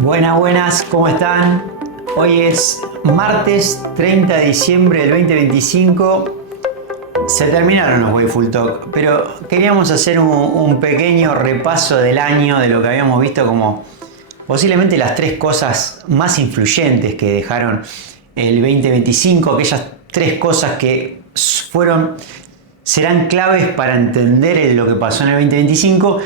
Buenas, ¿cómo están? Hoy es martes 30 de diciembre del 2025. Se terminaron los Wayful Talk, pero queríamos hacer un pequeño repaso del año, de lo que habíamos visto como posiblemente las tres cosas más influyentes que dejaron el 2025, aquellas tres cosas que serán claves para entender lo que pasó en el 2025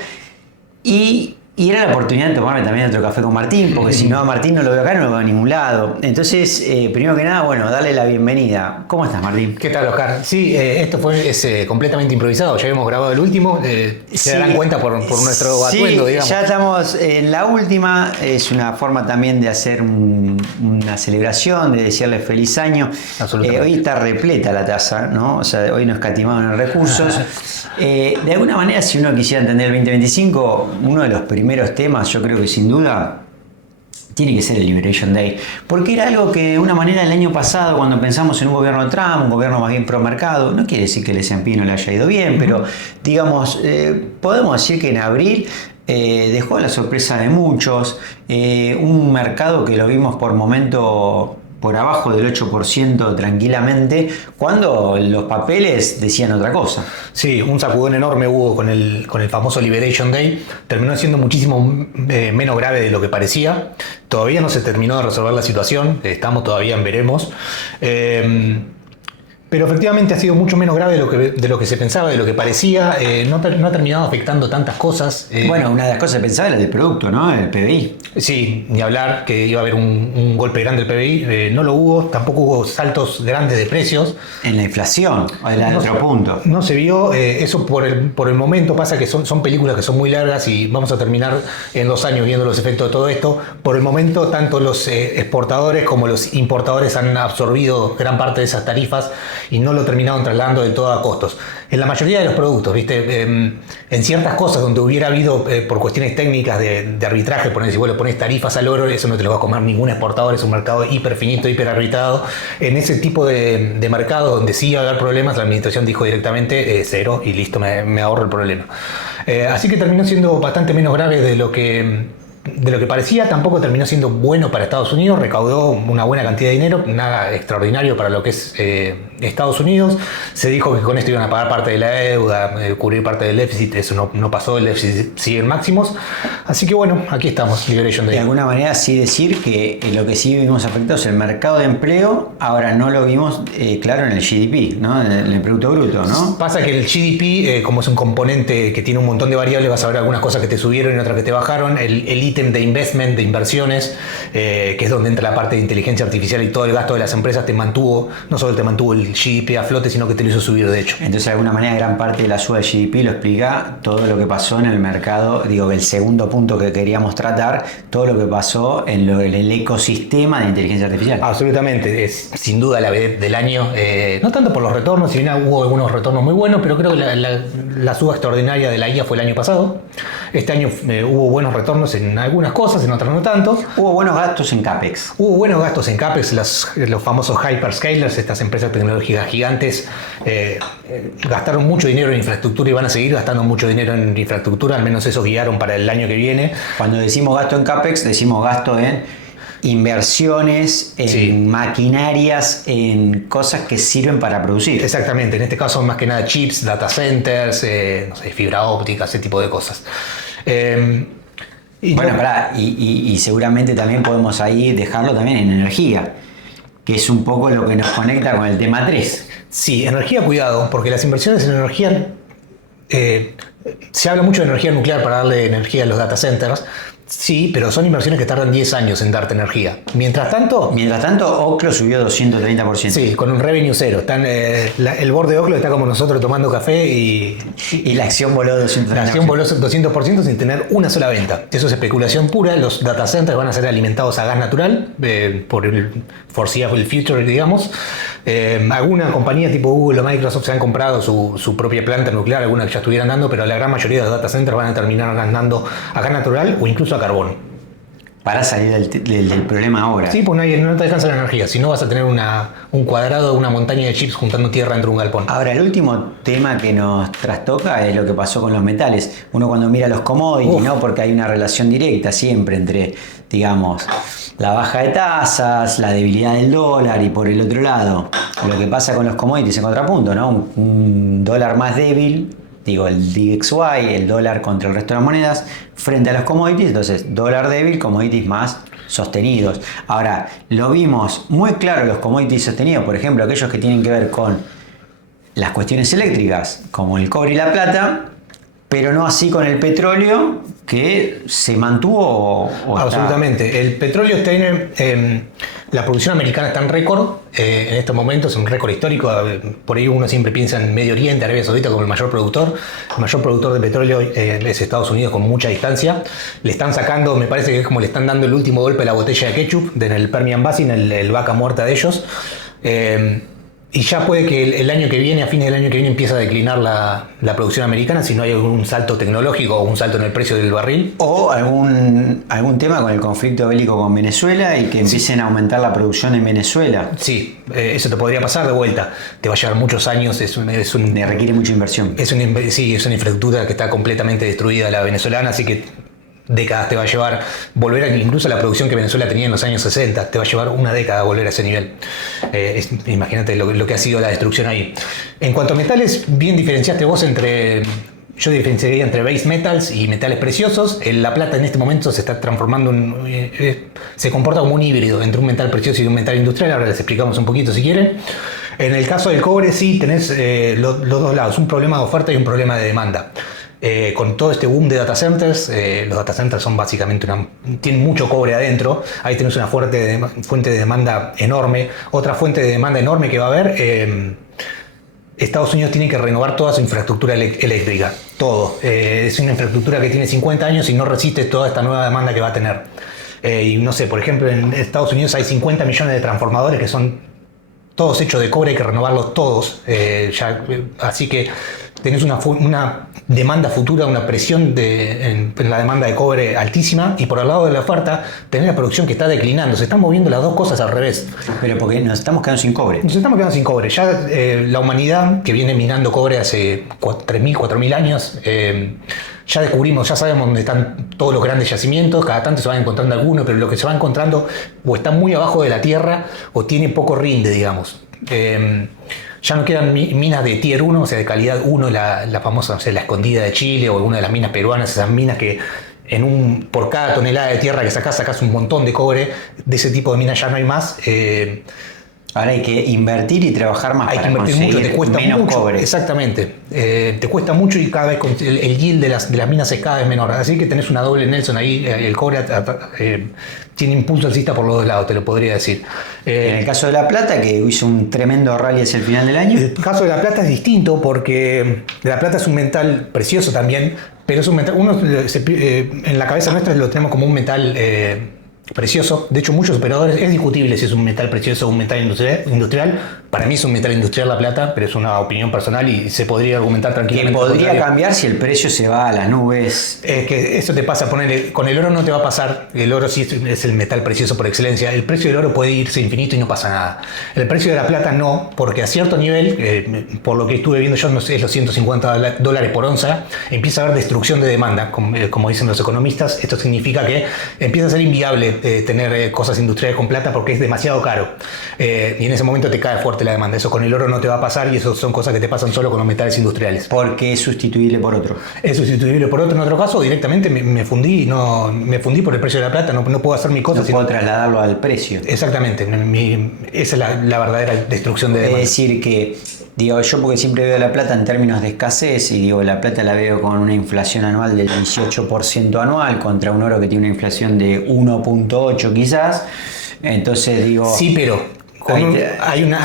y era la oportunidad de tomarme también otro café con Martín, porque si no a Martín no lo veo acá, no lo veo a ningún lado. Entonces, primero que nada, darle la bienvenida. ¿Cómo estás, Martín? ¿Qué tal, Oscar? Sí, esto fue completamente improvisado. Ya habíamos grabado el último. Se darán cuenta por nuestro atuendo, digamos. Ya estamos en la última. Es una forma también de hacer una celebración, de decirle feliz año. Hoy está repleta la taza, ¿no? O sea, hoy no escatimamos en recursos. De alguna manera, si uno quisiera entender el 2025, uno de los primeros temas, yo creo que sin duda tiene que ser el Liberation Day, porque era algo que de una manera el año pasado, cuando pensamos en un gobierno de Trump, un gobierno más bien pro mercado, no quiere decir que el S&P no le haya ido bien, pero digamos, podemos decir que en abril dejó la sorpresa de muchos, un mercado que lo vimos por momento por abajo del 8% tranquilamente, cuando los papeles decían otra cosa. Sí, un sacudón enorme hubo con el famoso Liberation Day. Terminó siendo muchísimo menos grave de lo que parecía. Todavía no se terminó de resolver la situación, estamos todavía en veremos. Pero efectivamente ha sido mucho menos grave de lo que se pensaba, de lo que parecía. No ha terminado afectando tantas cosas. Una de las cosas que pensaba era el del producto, ¿no? El PBI. Sí, ni hablar que iba a haber un golpe grande del PBI. No lo hubo, tampoco hubo saltos grandes de precios. En la inflación, en otro punto. No se vio. Eso por el momento pasa que son películas que son muy largas y vamos a terminar en 2 años viendo los efectos de todo esto. Por el momento, tanto los exportadores como los importadores han absorbido gran parte de esas tarifas y no lo terminaron trasladando del todo a costos. En la mayoría de los productos, ¿viste? En ciertas cosas donde hubiera habido, por cuestiones técnicas de arbitraje, si vos le pones tarifas al oro, eso no te lo va a comer ningún exportador, es un mercado hiper finito, hiper arbitrado. En ese tipo de mercados donde sí iba a haber problemas, la administración dijo directamente cero y listo, me ahorro el problema. Así que terminó siendo bastante menos grave de lo que parecía. Tampoco terminó siendo bueno para Estados Unidos, recaudó una buena cantidad de dinero, nada extraordinario para lo que es Estados Unidos. Se dijo que con esto iban a pagar parte de la deuda, cubrir parte del déficit, eso no pasó, el déficit sigue en máximos. Así que aquí estamos, Liberation Day. De alguna manera sí decir que lo que sí vimos afectados es el mercado de empleo, ahora no lo vimos claro en el GDP, ¿no? En el Producto Bruto, ¿no? Pasa que el GDP, como es un componente que tiene un montón de variables, vas a ver algunas cosas que te subieron y otras que te bajaron. El ítem de investment, de inversiones, que es donde entra la parte de inteligencia artificial y todo el gasto de las empresas, no solo te mantuvo el GDP a flote, sino que te lo hizo subir, de hecho. Entonces, de alguna manera, gran parte de la suba del GDP lo explica todo lo que pasó en el mercado, el segundo punto que queríamos tratar, todo lo que pasó en el ecosistema de inteligencia artificial. Absolutamente, es sin duda la vedette del año, no tanto por los retornos, si bien hubo algunos retornos muy buenos, pero creo que la suba extraordinaria de la IA fue el año pasado. Este año hubo buenos retornos en algunas cosas, en otras no tanto. Hubo buenos gastos en CAPEX. Los famosos hyperscalers, estas empresas tecnológicas gigantes, gastaron mucho dinero en infraestructura y van a seguir gastando mucho dinero en infraestructura, al menos eso guiaron para el año que viene. Cuando decimos gasto en CAPEX, decimos gasto en inversiones, en maquinarias, en cosas que sirven para producir. Exactamente, en este caso más que nada chips, data centers, fibra óptica, ese tipo de cosas. Y seguramente también podemos ahí dejarlo también en energía, que es un poco lo que nos conecta con el tema 3. Sí, energía, cuidado, porque las inversiones en energía, se habla mucho de energía nuclear para darle energía a los data centers. Sí, pero son inversiones que tardan 10 años en darte energía. Mientras tanto, Oclo subió 230%. Sí, con un revenue cero. El board de Oclo está como nosotros tomando café y la acción voló 200%. La acción voló 200% sin tener una sola venta. Eso es especulación pura. Los data centers van a ser alimentados a gas natural por el foreseeable future, digamos. Alguna compañía tipo Google o Microsoft se han comprado su propia planta nuclear, alguna que ya estuvieran dando, pero la gran mayoría de los data centers van a terminar andando a gas natural o incluso a carbón. para salir del problema ahora. Sí, pues no te alcanza la energía, si no vas a tener un cuadrado, una montaña de chips juntando tierra entre un galpón. Ahora, el último tema que nos trastoca es lo que pasó con los metales. Uno cuando mira los commodities, ¿no? Porque hay una relación directa siempre entre, digamos, la baja de tasas, la debilidad del dólar y por el otro lado, lo que pasa con los commodities en contrapunto, ¿no? Un dólar más débil, digo, el DXY, el dólar contra el resto de las monedas, frente a los commodities, entonces dólar débil, commodities más sostenidos. Ahora, lo vimos muy claro los commodities sostenidos, por ejemplo, aquellos que tienen que ver con las cuestiones eléctricas, como el cobre y la plata, pero no así con el petróleo, que se mantuvo. Absolutamente. El petróleo tiene. La producción americana está en récord. En estos momentos es un récord histórico. Por ahí uno siempre piensa en Medio Oriente, Arabia Saudita como el mayor productor. El mayor productor de petróleo es Estados Unidos con mucha distancia. Le están sacando, me parece que es como le están dando el último golpe a la botella de ketchup en el Permian Basin, el vaca muerta de ellos. Y ya puede que el año que viene, a fines del año que viene, empiece a declinar la producción americana si no hay algún salto tecnológico o un salto en el precio del barril. O algún tema con el conflicto bélico con Venezuela y que empiecen a aumentar la producción en Venezuela. Sí, eso te podría pasar de vuelta. Te va a llevar muchos años. Requiere mucha inversión. Es una infraestructura que está completamente destruida la venezolana, así que décadas te va a llevar volver incluso a la producción que Venezuela tenía en los años 60, te va a llevar una década volver a ese nivel. Imagínate lo que ha sido la destrucción ahí. En cuanto a metales, bien diferenciaste vos yo diferenciaría entre base metals y metales preciosos. La plata en este momento se está transformando se comporta como un híbrido entre un metal precioso y un metal industrial. Ahora les explicamos un poquito si quieren. En el caso del cobre sí tenés los dos lados, un problema de oferta y un problema de demanda. Con todo este boom de data centers, los data centers son básicamente tienen mucho cobre adentro. Ahí tenés una fuente de demanda enorme. Otra fuente de demanda enorme que va a haber, Estados Unidos tiene que renovar toda su infraestructura eléctrica. Todo. Es una infraestructura que tiene 50 años y no resiste toda esta nueva demanda que va a tener. Y no sé, por ejemplo, en Estados Unidos hay 50 millones de transformadores que son todos hechos de cobre, hay que renovarlos todos. Así que tenés una demanda futura, una presión en la demanda de cobre altísima, y por el lado de la oferta tenés la producción que está declinando. Se están moviendo las dos cosas al revés. Pero porque nos estamos quedando sin cobre. Nos estamos quedando sin cobre. Ya la humanidad, que viene minando cobre hace 3.000, 4.000 años, ya descubrimos, ya sabemos dónde están todos los grandes yacimientos. Cada tanto se van encontrando algunos, pero lo que se va encontrando o está muy abajo de la tierra o tiene poco rinde, digamos. Ya no quedan minas de tier 1, o sea, de calidad 1, la famosa, no sé, la Escondida de Chile o alguna de las minas peruanas, esas minas que por cada tonelada de tierra que sacás un montón de cobre. De ese tipo de minas ya no hay más. Ahora hay que invertir y trabajar más. Hay que invertir mucho, te cuesta menos mucho. Cobre. Exactamente. Te cuesta mucho y cada vez el yield de las minas es cada vez menor. Así que tenés una doble Nelson ahí. El cobre tiene impulso alcista por los dos lados, te lo podría decir. En el caso de La Plata, que hizo un tremendo rally hacia el final del año. El caso de La Plata es distinto porque La Plata es un metal precioso también, pero es un metal. En la cabeza nuestra lo tenemos como un metal precioso. De hecho, muchos operadores, es discutible si es un metal precioso o un metal industrial. Para mí es un metal industrial La Plata, pero es una opinión personal y se podría argumentar tranquilamente. Que podría cambiar si el precio se va a las nubes. Es que eso te pasa, con el oro no te va a pasar. El oro sí es el metal precioso por excelencia. El precio del oro puede irse infinito y no pasa nada. El precio de La Plata no, porque a cierto nivel, por lo que estuve viendo yo, no sé, es los $150 por onza, empieza a haber destrucción de demanda, como dicen los economistas. Esto significa que empieza a ser inviable tener cosas industriales con plata porque es demasiado caro. Y en ese momento te cae fuerte la demanda. Eso con el oro no te va a pasar y eso son cosas que te pasan solo con los metales industriales. Porque es sustituible por otro. Es sustituible por otro. En otro caso, directamente me fundí por el precio de la plata. No puedo hacer mi cosa. No puedo trasladarlo al precio. Exactamente. Esa es la verdadera destrucción de demanda. Es decir que, yo porque siempre veo la plata en términos de escasez y la plata la veo con una inflación anual del 18% anual contra un oro que tiene una inflación de 1.8 quizás. Entonces Sí, pero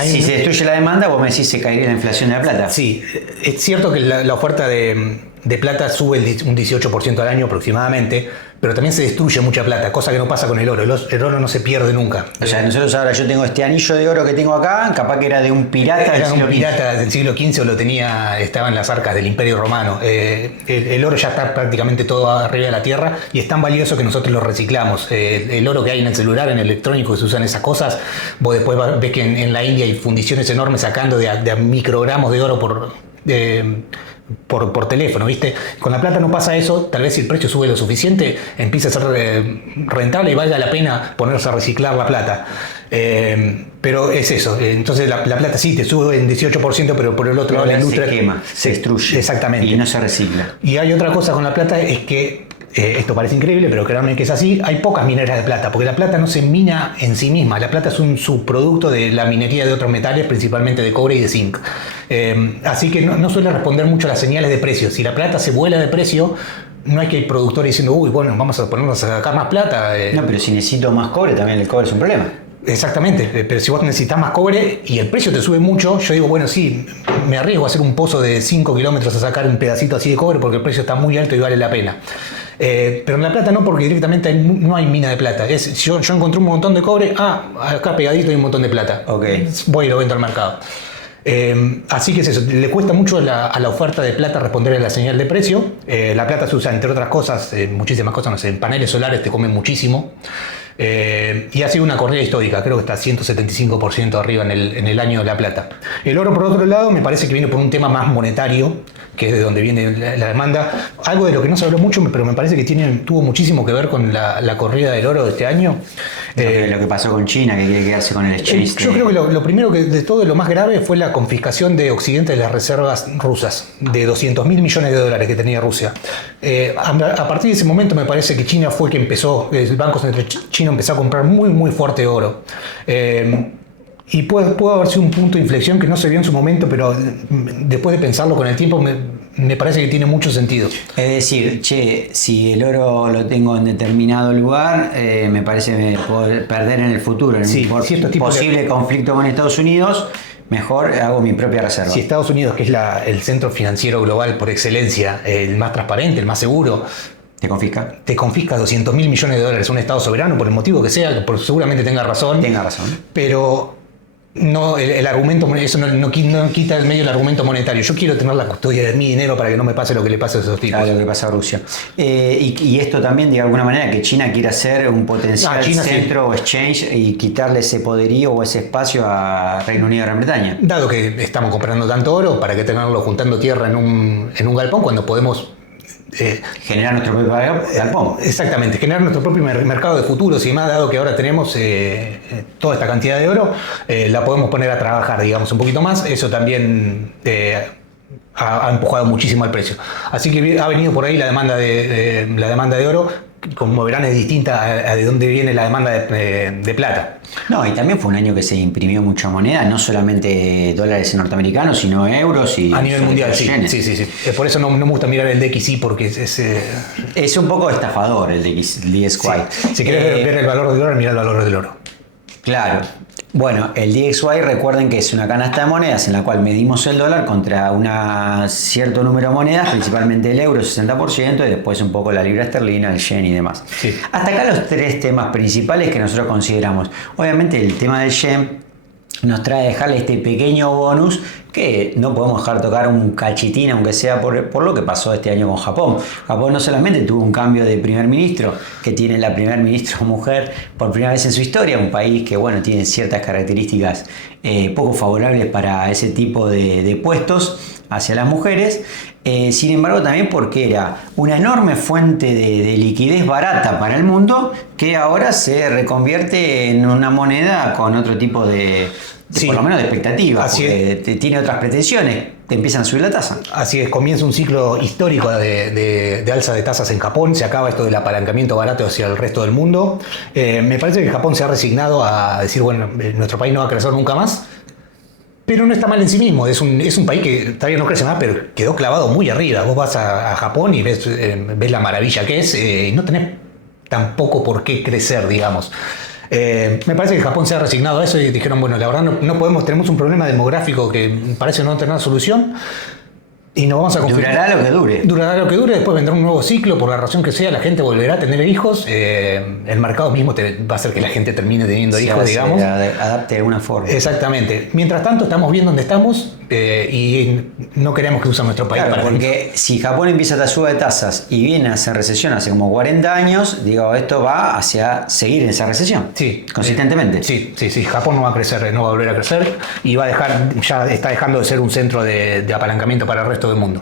si se destruye la demanda, vos me decís se caería la inflación de la plata. Sí, es cierto que la oferta de plata sube un 18% al año aproximadamente, pero también se destruye mucha plata, cosa que no pasa con el oro. El oro no se pierde nunca. O sea, nosotros ahora, yo tengo este anillo de oro que tengo acá, capaz que era de un pirata del siglo XV, o lo tenía, estaba en las arcas del Imperio Romano. El oro ya está prácticamente todo arriba de la tierra y es tan valioso que nosotros lo reciclamos. El oro que hay en el celular, en el electrónico, que se usan esas cosas, vos después ves que en la India hay fundiciones enormes sacando de a microgramos de oro por teléfono, ¿viste? Con la plata no pasa eso. Tal vez si el precio sube lo suficiente, empieza a ser rentable y valga la pena ponerse a reciclar la plata. Pero es eso. Entonces la plata sí te sube en 18%, pero por el otro lado la industria se quema, se destruye. Exactamente. Y no se recicla. Y hay otra cosa con la plata, es que esto parece increíble, pero créanme que es así, hay pocas mineras de plata, porque la plata no se mina en sí misma. La plata es un subproducto de la minería de otros metales, principalmente de cobre y de zinc. Así que no suele responder mucho a las señales de precio. Si la plata se vuela de precio, no hay que ir productores diciendo, uy, bueno, vamos a ponernos a sacar más plata. No, pero si necesito más cobre, también el cobre es un problema. Exactamente, pero si vos necesitas más cobre y el precio te sube mucho, yo digo, bueno, sí, me arriesgo a hacer un pozo de 5 kilómetros a sacar un pedacito así de cobre porque el precio está muy alto y vale la pena. Pero en La Plata no, porque directamente no hay mina de plata. Yo encontré un montón de cobre, acá pegadito hay un montón de plata. Okay. Voy y lo vendo al mercado. Así que es eso, le cuesta mucho a la oferta de plata responder a la señal de precio. La plata se usa, entre otras cosas, muchísimas cosas, no sé, en paneles solares te comen muchísimo. Y ha sido una corrida histórica, creo que está 175% arriba en el año de La Plata. El oro, por otro lado, me parece que viene por un tema más monetario, que es de donde viene la demanda. Algo de lo que no se habló mucho, pero me parece que tuvo muchísimo que ver con la corrida del oro de este año. Lo que pasó con China, que quiere quedarse con el exchange. Yo creo que lo primero de todo, lo más grave, fue la confiscación de Occidente de las reservas rusas, de $200.000 millones que tenía Rusia. A partir de ese momento me parece que China fue que empezó, el Banco Central Chino empezó a comprar muy, muy fuerte oro. Y puede haber sido un punto de inflexión que no se vio en su momento, pero después de pensarlo con el tiempo me parece que tiene mucho sentido. Es decir, si el oro lo tengo en determinado lugar, me parece que puedo perder en el futuro, en un posible conflicto con Estados Unidos, mejor hago mi propia reserva. Si Estados Unidos, que es el centro financiero global por excelencia, el más transparente, el más seguro, ¿Te confisca? Te confisca $200.000 millones, un Estado soberano, por el motivo que sea, seguramente tenga razón. Pero no, el argumento, eso no quita del medio el argumento monetario. Yo quiero tener la custodia de mi dinero para que no me pase lo que le pase a esos tipos. Lo que pasa a Rusia. Y esto también, de alguna manera, que China quiera ser un potencial centro o exchange y quitarle ese poderío o ese espacio a Reino Unido y Gran Bretaña. Dado que estamos comprando tanto oro, ¿para qué tenerlo juntando tierra en un galpón cuando podemos generar nuestro propio galpón? Exactamente, generar nuestro propio mercado de futuros y más, dado que ahora tenemos toda esta cantidad de oro, la podemos poner a trabajar, digamos, un poquito más. Eso también ha empujado muchísimo el precio. Así que ha venido por ahí la demanda de oro. Como verán, es distinta a de dónde viene la demanda de plata. No, y también fue un año que se imprimió mucha moneda, no solamente dólares norteamericanos, sino euros y... A nivel mundial, sí. Por eso no me gusta mirar el DXY, porque es un poco estafador el DXY. Sí. Si querés ver el valor del dólar, mira el valor del oro. Claro. Bueno, el DXY, recuerden que es una canasta de monedas en la cual medimos el dólar contra un cierto número de monedas, principalmente el euro, 60%, y después un poco la libra esterlina, el yen y demás. Sí. Hasta acá los tres temas principales que nosotros consideramos. Obviamente el tema del yen nos trae dejarle este pequeño bonus que no podemos dejar tocar un cachitín, aunque sea por lo que pasó este año con Japón. Japón no solamente tuvo un cambio de primer ministro, que tiene la primer ministra mujer por primera vez en su historia, un país que tiene ciertas características poco favorables para ese tipo de puestos hacia las mujeres. Sin embargo, también porque era una enorme fuente de liquidez barata para el mundo, que ahora se reconvierte en una moneda con otro tipo por lo menos de expectativas, porque tiene otras pretensiones, te empiezan a subir la tasa. Así es, comienza un ciclo histórico de alza de tasas en Japón, se acaba esto del apalancamiento barato hacia el resto del mundo. Me parece que Japón se ha resignado a decir, bueno, nuestro país no va a crecer nunca más. Pero no está mal en sí mismo, es un país que todavía no crece más, pero quedó clavado muy arriba. Vos vas a Japón y ves la maravilla que es, y no tenés tampoco por qué crecer, digamos. Me parece que Japón se ha resignado a eso y dijeron, bueno, la verdad no podemos, tenemos un problema demográfico que parece no tener solución. Y nos vamos a confirmar. Durará lo que dure. Durará lo que dure, después vendrá un nuevo ciclo, por la razón que sea, la gente volverá a tener hijos. El mercado mismo va a hacer que la gente termine teniendo hijos, digamos. Adapte de alguna forma. Exactamente. Mientras tanto, estamos bien donde estamos y no queremos que usen nuestro país claro, para porque si Japón empieza a suba de tasas y viene a hacer recesión hace como 40 años, digo, esto va hacia seguir en esa recesión. Sí. Consistentemente. Sí. Japón no va a crecer, no va a volver a crecer y va a dejar, ya está dejando de ser un centro de apalancamiento para el resto del mundo.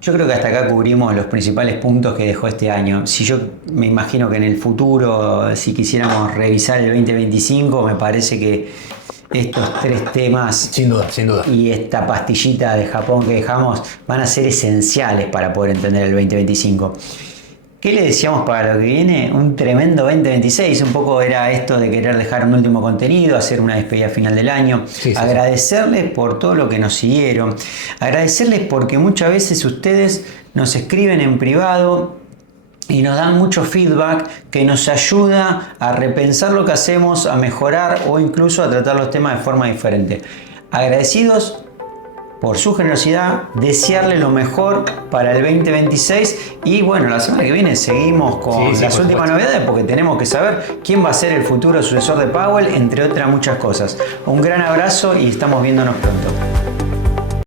Yo creo que hasta acá cubrimos los principales puntos que dejó este año. Si yo me imagino que en el futuro, si quisiéramos revisar el 2025, me parece que estos 3 temas, sin duda, y esta pastillita de Japón que dejamos van a ser esenciales para poder entender el 2025. ¿Qué le decíamos para lo que viene? Un tremendo 2026. Un poco era esto de querer dejar un último contenido, hacer una despedida final del año. Agradecerles por todo lo que nos siguieron. Agradecerles porque muchas veces ustedes nos escriben en privado y nos dan mucho feedback que nos ayuda a repensar lo que hacemos, a mejorar o incluso a tratar los temas de forma diferente. Agradecidos por su generosidad, desearle lo mejor para el 2026 y bueno, la semana que viene seguimos con las últimas novedades porque tenemos que saber quién va a ser el futuro sucesor de Powell, entre otras muchas cosas. Un gran abrazo y estamos viéndonos pronto.